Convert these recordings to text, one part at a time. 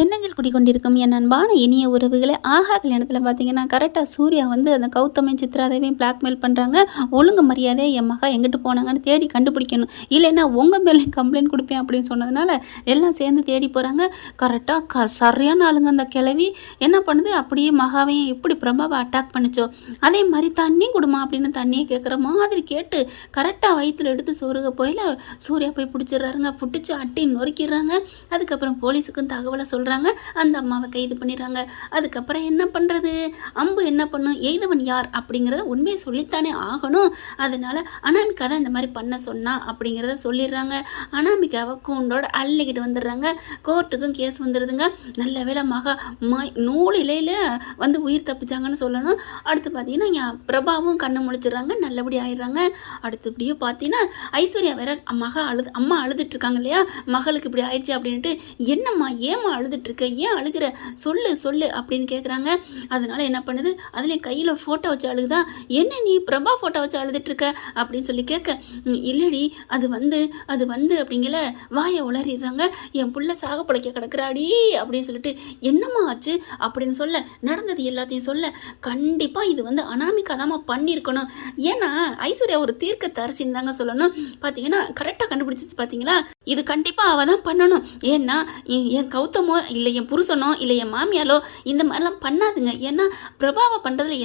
எண்ணங்கள் குடிக்கொண்டிருக்கும் என் அன்பான இனிய உறவுகளே, ஆஹா கல்யாணத்தில் பார்த்தீங்கன்னா கரெக்டாக சூர்யா வந்து அந்த கௌதமையும் சித்ராதேவியும் பிளாக்மெயில் பண்ணுறாங்க. ஒழுங்கு மரியாதையை என் மகா எங்கிட்டு போனாங்கன்னு தேடி கண்டுபிடிக்கணும், இல்லைன்னா உங்கள் மேலே கம்ப்ளைண்ட் கொடுப்பேன் அப்படின்னு சொன்னதுனால எல்லாம் சேர்ந்து தேடி போகிறாங்க. கரெக்டாக சரியான ஆளுங்க. அந்த கிளவி என்ன பண்ணுது, அப்படியே மகாவையும் எப்படி பிரபாவை அட்டாக் பண்ணிச்சோ அதே மாதிரி தண்ணி கொடுமா அப்படின்னு தண்ணியை கேட்குற மாதிரி கேட்டு கரெக்டாக வயிற்றில் எடுத்து சொருக போயில சூர்யா போய் பிடிச்சிடுறாருங்க. பிடிச்சி அட்டி நொறுக்கிடுறாங்க. அதுக்கப்புறம் போலீஸுக்கும் தகவலை சொல்கிறாங்க. அந்த அம்மாவை கைது பண்ணிடுறாங்க. அதுக்கப்புறம் என்ன பண்ணுறது, அம்பு என்ன பண்ணும், எய்தவன் யார் அப்படிங்கிறத உண்மையை சொல்லித்தானே ஆகணும். அதனால் அனாமிகா தான் இந்த மாதிரி பண்ண சொன்னா அப்படிங்கிறத சொல்லிடுறாங்க. அனாமிகாவை கூண்டோட அள்ளிக்கிட்டு வந்துடுறாங்க. கோர்ட்டுக்கும் கேஸ் வந்துடுதுங்க. நல்ல வேலை மகா நூலிலையில் வந்து உயிர் தப்பிச்சாங்கன்னு சொல்லணும். அடுத்து பார்த்தீங்கன்னா பிரபாவும் கண்ணு முழிச்சிடுறாங்க. நல்லபடி ஆயிடுறாங்க. அடுத்து இப்படியும் பார்த்தீங்கன்னா ஐஸ்வர்யா வேற அம்மா அழுதுட்டு இருக்காங்க இல்லையா, மகளுக்கு இப்படி ஆயிடுச்சு அப்படின்ட்டு, என்னம்மா ஏமா அழுதுட்டுருக்க, ஏன் அழுகிற, சொல்லு சொல்லு அப்படின்னு கேட்குறாங்க. அதனால என்ன பண்ணுது, அதுலேயும் கையில் ஃபோட்டோ வச்சு அழுகுதா. என்ன நீ பிரபா ஃபோட்டோ வச்சு அழுதுட்டுருக்க அப்படின்னு சொல்லி கேட்க, இல்லடி அது வந்து அப்படிங்கல வாயை உளறிடுறாங்க. என் புள்ள சாக பிழைக்க கிடக்குறாடி அப்படின்னு சொல்லிட்டு, என்னம்மா ஆச்சு அப்படின்னு சொல்ல, நடந்தது எல்லாத்தையும் சொல்ல, கண்டிப்பாக இது வந்து அனாமிகா தாம்மா பண்ணியிருக்கணும். ஏன்னா ஐஸ்வர்யா ஒரு தீர்க்க தரிசின்னு தாங்க சொல்லணும். பார்த்தீங்கன்னா கரெக்டாக கண்டுபிடிச்சிச்சு. பார்த்தீங்களா, இது கண்டிப்பாக அவள் தான் பண்ணணும். ஏன்னா என் கௌதமோ இல்லை என் புருஷனோ இல்லை என் மாமியாலோ இந்த மாதிரிலாம் பண்ணாதுங்க. ஏன்னா பிரபாவை பண்ணுறதுல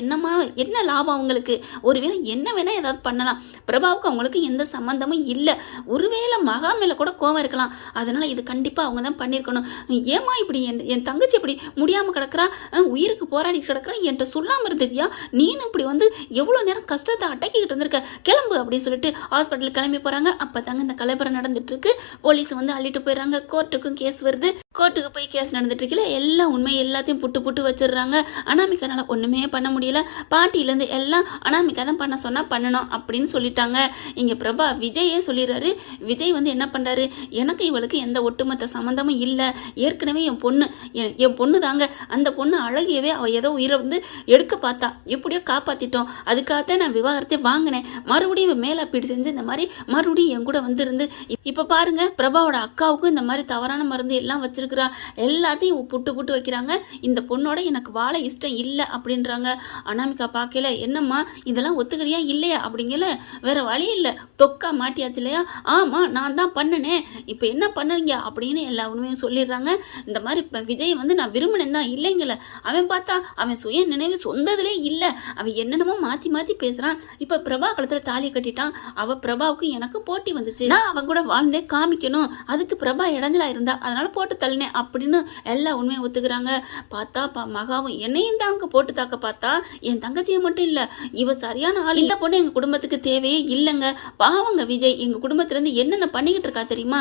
என்ன லாபம் அவங்களுக்கு, ஒருவேளை என்ன வேணால் ஏதாவது பண்ணலாம். பிரபாவுக்கு அவங்களுக்கு எந்த சம்மந்தமும் இல்லை. ஒருவேளை மகா மேலே கூட கோவம் இருக்கலாம். அதனால் இது கண்டிப்பாக அவங்க தான் பண்ணியிருக்கணும். ஏமா இப்படி என் தங்கச்சி இப்படி முடியாமல் கிடக்குறா, உயிருக்கு போராடி கிடக்குறா, என்கிட்ட சொல்லாமல் இருந்துக்கியா, நீனும் இப்படி வந்து எவ்வளோ நேரம் கஷ்டத்தை அடக்கிக்கிட்டு வந்திருக்க, கிளம்பு அப்படின்னு சொல்லிட்டு ஹாஸ்பிட்டலுக்கு கிளம்பி போகிறாங்க. அப்போ தாங்க இந்த கலவரம் நடந்துட்டுருக்கு. போலீஸ் வந்து அள்ளிட்டு போயிடுறாங்க. கோர்ட்டுக்கும் கேஸ் வருது. கோர்ட்டுக்கு போய் கேஸ் நடந்துட்டு இருக்கல, எல்லா உண்மை எல்லாத்தையும் புட்டு வச்சிடுறாங்க. அனாமிகானால ஒன்றுமே பண்ண முடியல. பாட்டியிலேருந்து எல்லாம் அனாமிகா தான் பண்ண சொன்னால் பண்ணணும் அப்படின்னு சொல்லிட்டாங்க. இங்கே பிரபா விஜயே சொல்லிடுறாரு. விஜய் வந்து என்ன பண்ணுறாரு, எனக்கு இவளுக்கு எந்த ஒட்டுமொத்த சம்மந்தமும் இல்லை, ஏற்கனவே என் பொண்ணு தாங்க, அந்த பொண்ணு அழகியவே அவள் ஏதோ உயிரை வந்து எடுக்க பார்த்தா, எப்படியோ காப்பாற்றிட்டோம், அதுக்காகத்தான் நான் விவாகரத்தை வாங்கினேன், மறுபடியும் மேலே அப்பீடு செஞ்சு இந்த மாதிரி மறுபடியும் என் கூட வந்துருந்து இப்போ பாருங்க, பிரபாவோட அக்காவுக்கும் இந்த மாதிரி தவறான மருந்து எல்லாம் வச்சிருக்கிறா, எல்லாத்தையும் புட்டு வைக்கிறாங்க. இந்த பொண்ணோட எனக்கு வாழ இஷ்டம் இல்லை அப்படின்றாங்க. அனாமிகா பார்க்கல, என்னம்மா இதெல்லாம் ஒத்துக்கிறியா இல்லையா அப்படிங்கல, வேற வழி இல்லை, தொக்கா மாட்டியாச்சு இல்லையா, ஆமாம் நான் தான் பண்ணினேன், இப்போ என்ன பண்ணுறீங்க அப்படின்னு எல்லா உண்மையும் சொல்லிடுறாங்க. இந்த மாதிரி இப்போ விஜய் வந்து நான் விரும்பினேன் தான் இல்லைங்கள, அவன் பார்த்தா அவன் சுய நினைவு சொந்ததுலே இல்லை, அவன் என்னென்னமோ மாற்றி பேசுகிறான். இப்போ பிரபா கழுத்தில் தாலி கட்டிட்டான். அவள் பிரபாவுக்கு எனக்கு போட்டி வந்துச்சு, நான் அவன் கூட வாழ்ந்தே காமிக்கணும், அதுக்கு பிரபா இடைஞ்சலா இருந்தா அதனால போட்டு தள்ளினேன் அப்படின்னு எல்லா உண்மையை ஒத்துக்கிறாங்க. பார்த்தா மகாவும் என்னையும் தான் அங்கே போட்டு தாக்க பார்த்தா, என் தங்கச்சியை மட்டும் இல்லை, இவ சரியான ஆள், இந்த பொண்ணு எங்கள் குடும்பத்துக்கு தேவையே இல்லைங்க, பாவங்க விஜய் எங்கள் குடும்பத்துலேருந்து என்னென்ன பண்ணிக்கிட்டு இருக்கா தெரியுமா,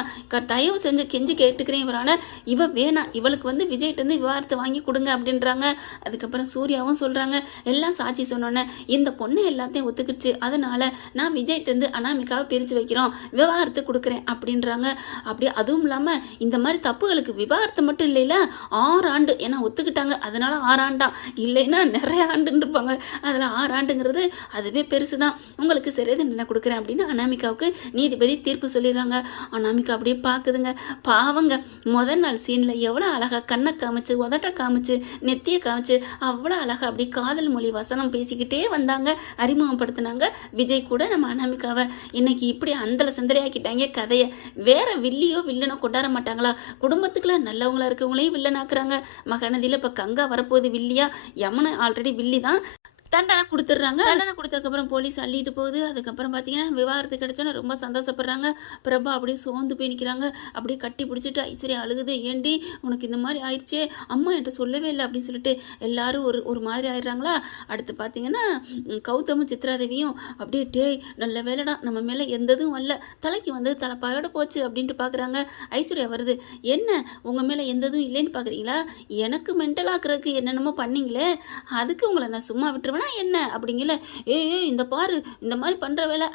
தயவு செஞ்சு கெஞ்சி கேட்டுக்கிறேன் இவரான, இவ வேணாம், இவளுக்கு வந்து விஜய்கிட்ட விவாகரத்து வாங்கி கொடுங்க அப்படின்றாங்க. அதுக்கப்புறம் சூர்யாவும் சொல்கிறாங்க, எல்லாம் சாட்சி சொன்னோன்னே இந்த பொண்ணு எல்லாத்தையும் ஒத்துக்கிடுச்சு, அதனால நான் விஜய்கிட்ட அனாமிகாவை பிரித்து வைக்கிறோம், விவாகரத்து கொடுக்குறேன் அப்படின்றாங்க. அப்படியே அதுவும் இல்லாமல் இந்த மாதிரி தப்புகளுக்கு விவாகரத்து மட்டும் இல்லைல்ல, 6 ஆண்டு ஏன்னா ஒத்துக்கிட்டாங்க, அதனால 6 ஆண்டா, இல்லைன்னா நிறைய ஆண்டுன்னு இருப்பாங்க, அதில் 6 ஆண்டுங்கிறது அதுவே பெருசு தான், உங்களுக்கு சிறை தண்டனை கொடுக்குறேன் அப்படின்னு அனாமிகாவுக்கு நீதிபதி தீர்ப்பு சொல்லிடுறாங்க. அனாமிகா அப்படியே பார்க்குதுங்க, பாவங்க முதல் நாள் சீனில் எவ்வளோ அழகாக கண்ணை காமிச்சு, உதட்ட காமிச்சு, நெத்தியை காமிச்சு, அவ்வளோ அழகாக அப்படி காதல் மொழி வசனம் பேசிக்கிட்டே வந்தாங்க, அறிமுகப்படுத்தினாங்க. விஜய் கூட நம்ம அனாமிகாவை இன்னைக்கு இப்படி அந்தல சந்தலையாக்கிட்டாங்க கதையை. வேற வில்லியோ வில்லனோ கொண்டாட மாட்டாங்களா, குடும்பத்துக்குள்ள நல்லவங்களா இருக்கவங்களையும் வில்லனாக்குறாங்க. மகனதியில் இப்போ கங்கா வரப்போகுது வில்லியா, யமுனை ஆல்ரெடி வில்லி தான். தண்டனை கொடுத்துட்றாங்க. தண்டனை கொடுத்ததுக்கப்புறம் போலீஸ் அள்ளிட்டு போகுது. அதுக்கப்புறம் பார்த்தீங்கன்னா விவாகரத்து கிடைச்சோன்னா ரொம்ப சந்தோஷப்படுறாங்க. பிரபா அப்படியே சோர்ந்து போய் நிற்கிறாங்க. அப்படியே கட்டி பிடிச்சிட்டு ஐஸ்வர்யா அழுகுது, ஏண்டி உனக்கு இந்த மாதிரி ஆயிடுச்சே, அம்மா என்கிட்ட சொல்லவே இல்லை அப்படின்னு சொல்லிட்டு எல்லாரும் ஒரு மாதிரி ஆயிடுறாங்களா. அடுத்து பார்த்தீங்கன்னா கௌதமும் சித்ராதேவியும் அப்படியே டேய் நல்ல வேலைடா, நம்ம மேலே எந்ததும் வரல, தலைக்கு வந்து தலைப்பாயோட போச்சு அப்படின்ட்டு பார்க்குறாங்க. ஐஸ்வர்யா வருது, என்ன உங்கள் மேலே எந்ததும் இல்லைன்னு பார்க்குறீங்களா, எனக்கு மென்டலாக்குறதுக்கு என்னென்னமோ பண்ணீங்களே, அதுக்கு உங்களை நான் சும்மா விட்டுருவேன், ஆனால் என்ன அப்படிங்கல. ஏய் இந்த பாரு இந்த மாதிரி பண்ணுற வேலை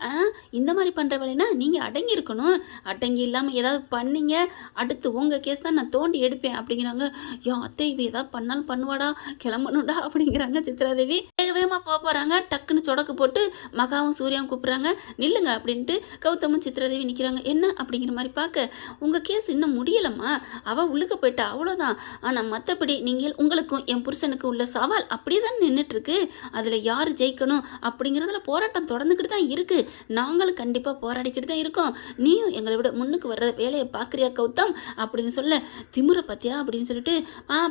இந்த மாதிரி பண்ணுற வேலைன்னா நீங்கள் அடங்கி இருக்கணும். அடங்கி இல்லாமல் ஏதாவது பண்ணீங்க அடுத்து உங்கள் கேஸ் தான் நான் தோண்டி எடுப்பேன் அப்படிங்கிறாங்க. ஏன் அத்தை இவ ஏதாவது பண்ணாலும் பண்ணுவாடா கிளம்பணும்டா அப்படிங்கிறாங்க சித்ராதேவி. வேக வேகமாக போகிறாங்க. டக்குன்னு சொடக்கு போட்டு மகாவும் சூர்யாவும் கூப்பிட்றாங்க. நில்லுங்க அப்படின்ட்டு கௌதமும் சித்ராதேவி நிற்கிறாங்க. என்ன அப்படிங்கிற மாதிரி பார்க்க, உங்கள் கேஸ் இன்னும் முடியலம்மா, அவள் உள்ளுக்க போயிட்டா அவ்வளோதான். ஆனால் மற்றபடி நீங்கள் உங்களுக்கும் என் புருஷனுக்கு உள்ள சவால் அப்படியே தான் நின்றுட்டுருக்கு. அதில் யார் ஜெயிக்கணும் அப்படிங்கிறதுல போராட்டம் தொடர்ந்துக்கிட்டு தான் இருக்குது. நாங்களும் கண்டிப்பாக போராடிக்கிட்டு தான் இருக்கோம். நீயும் எங்களை விட முன்னுக்கு வர்ற வேலையை பார்க்குறியா கௌதம் அப்படின்னு சொல்ல, திமுறை பார்த்தியா அப்படின்னு சொல்லிட்டு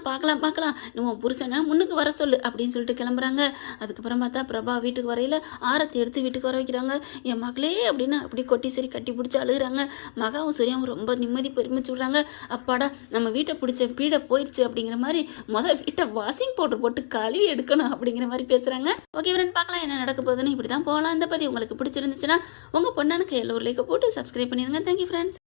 பார்க்கலாம் உன் புருஷனை முன்னுக்கு வர சொல்லு அப்படின்னு சொல்லிட்டு கிளம்புறாங்க. அதுக்கப்புறம் பார்த்தா பிரபா வீட்டுக்கு வரையில் ஆரத்தி எடுத்து வீட்டுக்கு வர வைக்கிறாங்க. என் மகளே அப்படின்னு அப்படி கொட்டி சரி கட்டி பிடிச்சி அழுகுறாங்க. மகாவும் சூர்யாவும் ரொம்ப நிம்மதி பெருமிச்சு விடுறாங்க. அப்பாடா நம்ம வீட்டை பிடிச்ச பீடை போயிடுச்சு அப்படிங்கிற மாதிரி வீட்டை வாஷிங் பவுடர் போட்டு கழுவி எடுக்கணும் அப்படிங்கிற மாதிரி பேசுகிறாங்க. ஓகே ஃப்ரெண்ட், பார்க்கலாம் என்ன நடக்க போகுதுன்னு. இப்படி தான் போகலாம். இந்த பதிவு உங்களுக்கு பிடிச்சிருந்துச்சுன்னா உங்கள் பொண்ணான கையில் ஒரு லைக்கை போட்டு சப்ஸ்கிரைப் பண்ணிடுங்க. Thank you friends.